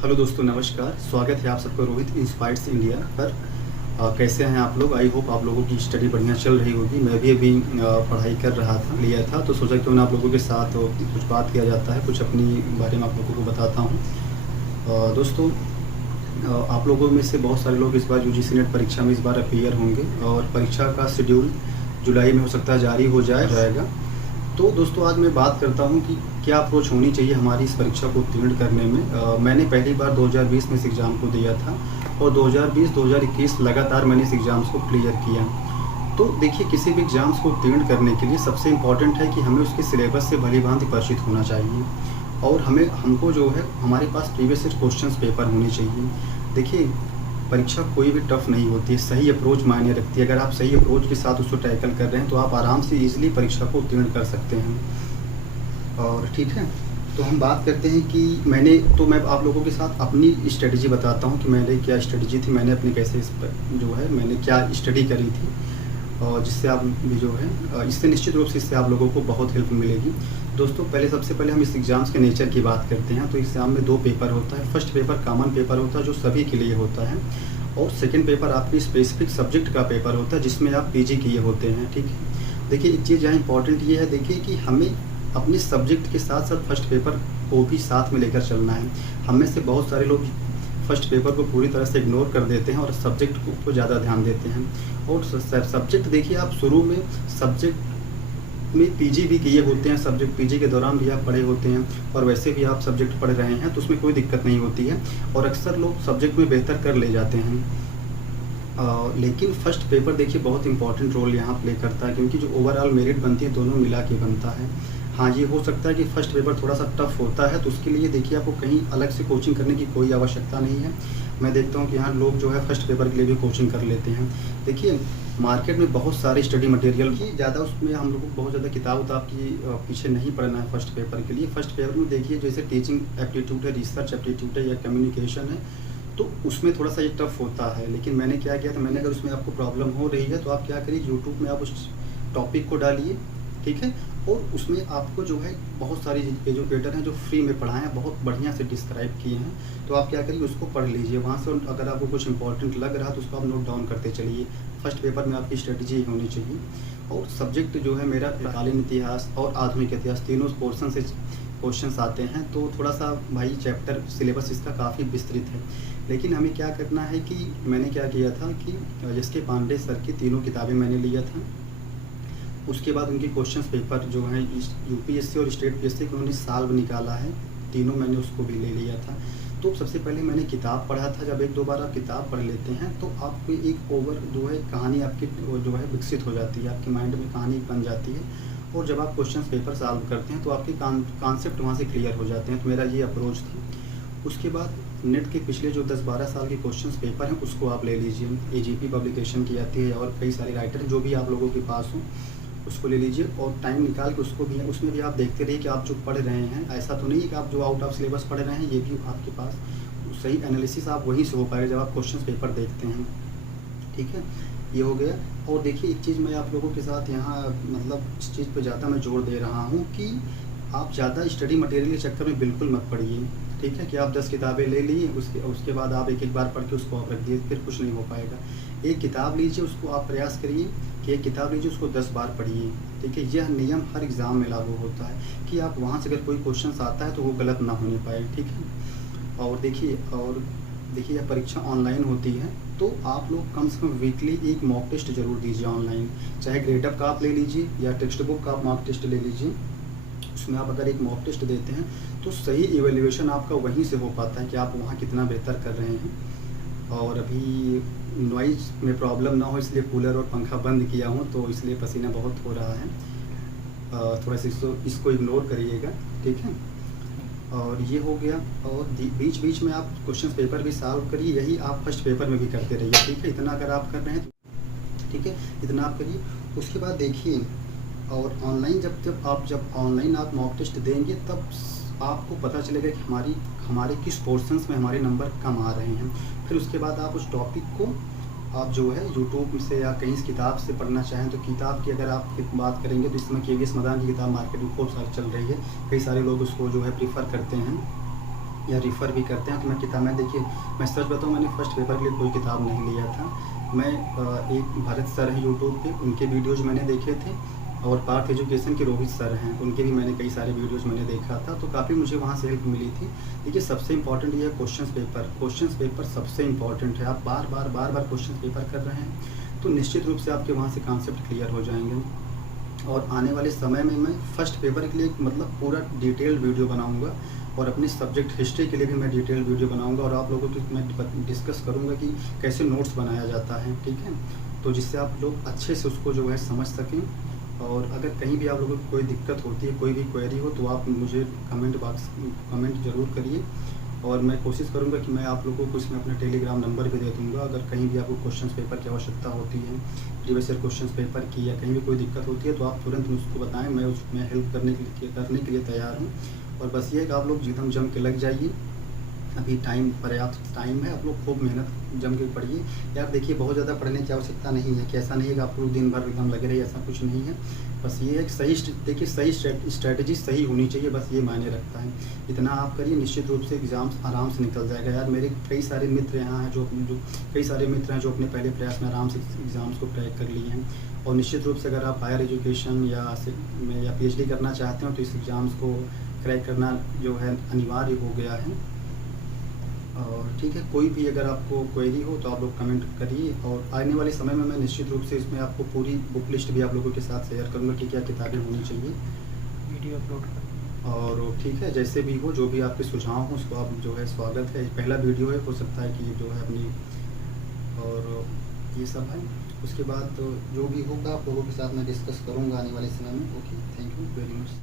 Hello दोस्तों, नमस्कार। स्वागत है आप सबका रोहित इंस्पायर्स इंडिया पर। कैसे हैं आप लोग? आई होप आप लोगों की स्टडी बढ़िया चल रही होगी। मैं भी अभी पढ़ाई कर रहा था, लिया था, तो सोचा क्यों ना आप लोगों के साथ कुछ बात किया जाता है, कुछ अपनी बारे में आप लोगों को बताता हूँ। दोस्तों, आप लोगों में से बहुत सारे लोग इस बार यूजीसी नेट परीक्षा में इस बार अपीयर होंगे और परीक्षा का शेड्यूल जुलाई में हो सकता है जारी हो जाएगा। तो दोस्तों, आज मैं बात करता हूं कि क्या अप्रोच होनी चाहिए हमारी इस परीक्षा को उत्तीर्ण करने में। मैंने पहली बार 2020 में इस एग्ज़ाम को दिया था और 2020-2021 लगातार मैंने इस एग्ज़ाम्स को क्लियर किया। तो देखिए, किसी भी एग्ज़ाम्स को उत्तीर्ण करने के लिए सबसे इम्पॉर्टेंट है कि हमें उसके सिलेबस से भली-भांति परिचित होना चाहिए और हमको जो है हमारे पास प्रीवियस ईयर क्वेश्चंस पेपर होने चाहिए। देखिए, परीक्षा कोई भी टफ नहीं होती है, सही अप्रोच मायने रखती है। अगर आप सही अप्रोच के साथ उसको टैकल कर रहे हैं तो आप आराम से ईजिली परीक्षा को उत्तीर्ण कर सकते हैं। और ठीक है, तो हम बात करते हैं कि मैं आप लोगों के साथ अपनी स्ट्रेटजी बताता हूँ कि मैंने क्या स्ट्रेटजी थी, मैंने अपने कैसे इस पर जो है मैंने क्या स्टडी करी थी, और जिससे आप भी जो है इससे निश्चित रूप से इससे आप लोगों को बहुत हेल्प मिलेगी। दोस्तों, सबसे पहले हम इस एग्ज़ाम्स के नेचर की बात करते हैं। तो एग्ज़ाम में 2 पेपर होता है। फर्स्ट पेपर कॉमन पेपर होता है जो सभी के लिए होता है, और सेकंड पेपर आपकी स्पेसिफिक सब्जेक्ट का पेपर होता है जिसमें आप पीजी किए होते हैं। ठीक है, देखिए एक चीज़ यहाँ इंपॉर्टेंट ये है, देखिए कि हमें अपने सब्जेक्ट के साथ साथ फर्स्ट पेपर को भी साथ में लेकर चलना है। हम में से बहुत सारे लोग फर्स्ट पेपर को पूरी तरह से इग्नोर कर देते हैं और सब्जेक्ट को ज़्यादा ध्यान देते हैं। और सब्जेक्ट देखिए, आप शुरू में सब्जेक्ट में पीजी भी किए होते हैं, सब्जेक्ट पीजी के दौरान भी आप पढ़े होते हैं और वैसे भी आप सब्जेक्ट पढ़ रहे हैं तो उसमें कोई दिक्कत नहीं होती है और अक्सर लोग सब्जेक्ट में बेहतर कर ले जाते हैं। लेकिन फर्स्ट पेपर देखिए बहुत इंपॉर्टेंट रोल यहाँ प्ले करता है, क्योंकि जो ओवरऑल मेरिट बनती है दोनों मिला के बनता है। हाँ, ये हो सकता है कि फर्स्ट पेपर थोड़ा सा टफ होता है, तो उसके लिए देखिए आपको कहीं अलग से कोचिंग करने की कोई आवश्यकता नहीं है। मैं देखता हूँ कि यहाँ लोग जो है फर्स्ट पेपर के लिए भी कोचिंग कर लेते हैं। देखिए, मार्केट में बहुत सारे स्टडी मटेरियल की ज़्यादा, उसमें हम लोग को बहुत ज़्यादा किताब की पीछे नहीं पड़ना है फर्स्ट पेपर के लिए। फर्स्ट पेपर में देखिए जैसे टीचिंग एप्टीट्यूड है, रिसर्च एप्टीट्यूड है या कम्युनिकेशन है, तो उसमें थोड़ा सा ये टफ होता है। लेकिन मैंने क्या किया था, मैंने अगर उसमें आपको प्रॉब्लम हो रही है तो आप क्या करिए, यूट्यूब में आप उस टॉपिक को डालिए, ठीक है, और उसमें आपको जो है बहुत सारे एजुकेटर हैं जो फ्री में पढ़ाएं हैं, बहुत बढ़िया से डिस्क्राइब किए हैं। तो आप क्या करिए, उसको पढ़ लीजिए वहाँ से। अगर आपको कुछ इंपॉर्टेंट लग रहा तो उसको आप नोट डाउन करते चलिए। फर्स्ट पेपर में आपकी स्ट्रेटजी होनी चाहिए। और सब्जेक्ट जो है मेरा तत्कालीन इतिहास और आधुनिक इतिहास, तीनों पोर्शन से क्वेश्चंस आते हैं। तो थोड़ा सा भाई चैप्टर सिलेबस इसका काफ़ी विस्तृत है, लेकिन हमें क्या करना है कि मैंने क्या किया था कि जिसके पांडे सर की तीनों किताबें मैंने लिया था। उसके बाद उनके क्वेश्चंस पेपर जो हैं यूपीएससी और स्टेट पीएससी का उन्होंने साल निकाला है, तीनों मैंने उसको भी ले लिया था। तो सबसे पहले मैंने किताब पढ़ा था। जब 1-2 बार आप किताब पढ़ लेते हैं तो आपको एक ओवर जो है कहानी आपकी जो है विकसित हो जाती है, आपके माइंड में कहानी बन जाती है। और जब आप क्वेश्चंस पेपर सॉल्व करते हैं तो आपके कॉन्सेप्ट वहाँ से क्लियर हो जाते हैं। तो मेरा ये अप्रोच था। उसके बाद नेट के पिछले जो 10-12 साल के क्वेश्चंस पेपर हैं उसको आप ले लीजिए। एजीपी पब्लिकेशन की आती है और कई सारे राइटर जो भी आप लोगों के पास हो उसको ले लीजिए और टाइम निकाल के उसको भी, उसमें भी आप देखते रहिए कि आप जो पढ़ रहे हैं, ऐसा तो नहीं है कि आप जो आउट ऑफ सिलेबस पढ़ रहे हैं, ये भी आपके पास सही एनालिसिस आप वहीं से हो पाएगा जब आप क्वेश्चन पेपर देखते हैं। ठीक है, ये हो गया। और देखिए एक चीज़ मैं आप लोगों के साथ यहाँ मतलब इस चीज़ पर ज़्यादा मैं जोर दे रहा हूँ कि आप ज़्यादा स्टडी मटेरियल के चक्कर में बिल्कुल मत पढ़िए। ठीक है, कि आप 10 किताबें ले लिए, उसके बाद आप एक बार पढ़ के उसको आप रख दिए, फिर कुछ नहीं हो पाएगा। एक किताब लीजिए, उसको आप प्रयास करिए कि एक किताब लीजिए, उसको 10 बार पढ़िए। ठीक है, यह नियम हर एग्ज़ाम में लागू होता है कि आप वहाँ से अगर कोई क्वेश्चन आता है तो वो गलत ना होने पाए। ठीक है, और देखिए यह परीक्षा ऑनलाइन होती है, तो आप लोग कम से कम वीकली एक मॉक टेस्ट जरूर दीजिए ऑनलाइन। चाहे ग्रेडअप का आप ले लीजिए या टेक्स्ट बुक का आप मॉक टेस्ट ले लीजिए। उसमें आप अगर एक मॉक टेस्ट देते हैं तो सही इवैल्यूएशन आपका वहीं से हो पाता है कि आप वहाँ कितना बेहतर कर रहे हैं। और अभी नॉइज़ में प्रॉब्लम ना हो इसलिए कूलर और पंखा बंद किया हूँ, तो इसलिए पसीना बहुत हो रहा है। थोड़ा सा इसको इग्नोर करिएगा। ठीक है, और ये हो गया। और बीच बीच में आप क्वेश्चन पेपर भी सॉल्व करिए, यही आप फर्स्ट पेपर में भी करते रहिए। ठीक है, इतना अगर आप कर रहे हैं, ठीक है, इतना आप करिए। उसके बाद देखिए, और ऑनलाइन जब ऑनलाइन आप मॉक टेस्ट देंगे तब आपको पता चलेगा कि हमारे किस पोर्शंस में हमारे नंबर कम आ रहे हैं। फिर उसके बाद आप उस टॉपिक को आप जो है यूट्यूब से या कहीं इस किताब से पढ़ना चाहें तो किताब की अगर आप बात करेंगे तो इस समय KVS मदान की किताब मार्केट में खूब सारी चल रही है, कई सारे लोग उसको जो है प्रीफर करते हैं। या रेफ़र भी करते हैं। तो मैं देखिए, मैं सच बताऊँ, मैंने फर्स्ट पेपर के लिए कोई किताब नहीं लिया था। मैं एक भरत सर हैं यूट्यूब पे, उनके वीडियोज़ मैंने देखे थे, और पार्थ एजुकेशन के रोहित सर हैं, उनके भी मैंने कई सारे वीडियोज़ मैंने देखा था, तो काफ़ी मुझे वहाँ से हेल्प मिली थी। देखिए, सबसे इम्पोर्टेंट ये है क्वेश्चंस पेपर सबसे इम्पोर्टेंट है। आप बार-बार क्वेश्चंस पेपर कर रहे हैं, तो निश्चित रूप से आपके वहाँ से कॉन्सेप्ट क्लियर हो जाएँगे। और आने वाले समय में मैं फर्स्ट पेपर के लिए मतलब पूरा डिटेल्ड वीडियो बनाऊँगा, और अपने सब्जेक्ट हिस्ट्री के लिए भी मैं डिटेल्ड वीडियो बनाऊँगा, और आप लोगों के मैं डिस्कस करूँगा कि कैसे नोट्स बनाया जाता है, ठीक है? तो जिससे आप लोग अच्छे से उसको जो है समझ सकें। और अगर कहीं भी आप लोगों को कोई दिक्कत होती है, कोई भी क्वेरी हो, तो आप मुझे कमेंट ज़रूर करिए, और मैं कोशिश करूँगा कि मैं आप लोगों को इसमें अपना टेलीग्राम नंबर भी दे दूँगा। अगर कहीं भी आपको क्वेश्चंस पेपर की आवश्यकता होती है, प्रीवियस ईयर क्वेश्चंस पेपर की, या कहीं भी कोई दिक्कत होती है, तो आप तुरंत मुझको बताएँ, मैं उसमें हेल्प करने के लिए तैयार हूँ। और बस ये है कि आप लोग एकदम जम के लग जाइए। अभी पर्याप्त टाइम है, आप लोग खूब मेहनत जम के पढ़िए। यार देखिए, बहुत ज़्यादा पढ़ने की आवश्यकता नहीं है, कि ऐसा नहीं है कि आप लोग दिन भर एकदम लगे रहिए, ऐसा कुछ नहीं है। बस ये है कि सही स्ट्रैटेजी सही होनी चाहिए, बस ये मायने रखता है। इतना आप करिए, निश्चित रूप से एग्ज़ाम्स आराम से निकल जाएगा। यार मेरे कई सारे मित्र यहाँ हैं, जो कई सारे मित्र हैं जो अपने पहले प्रयास में आराम से एग्ज़ाम्स को क्रैक कर लिए हैं। और निश्चित रूप से अगर आप हायर एजुकेशन या पीएचडी करना चाहते हो, तो इस एग्ज़ाम्स को क्रैक करना जो है अनिवार्य हो गया है। और ठीक है, कोई भी अगर आपको क्वेरी हो तो आप लोग कमेंट करिए, और आने वाले समय में मैं निश्चित रूप से इसमें आपको पूरी बुक लिस्ट भी आप लोगों के साथ शेयर करूँगा कि क्या किताबें होनी चाहिए, वीडियो अपलोड कर। और ठीक है, जैसे भी हो, जो भी आपके सुझाव हों, उसको आप जो है स्वागत है। पहला वीडियो है, हो सकता है कि ये जो है अपनी, और ये सब है। उसके बाद तो जो भी होगा आप लोगों के साथ मैं डिस्कस करूँगा आने वाले समय में। Okay, thank you very much.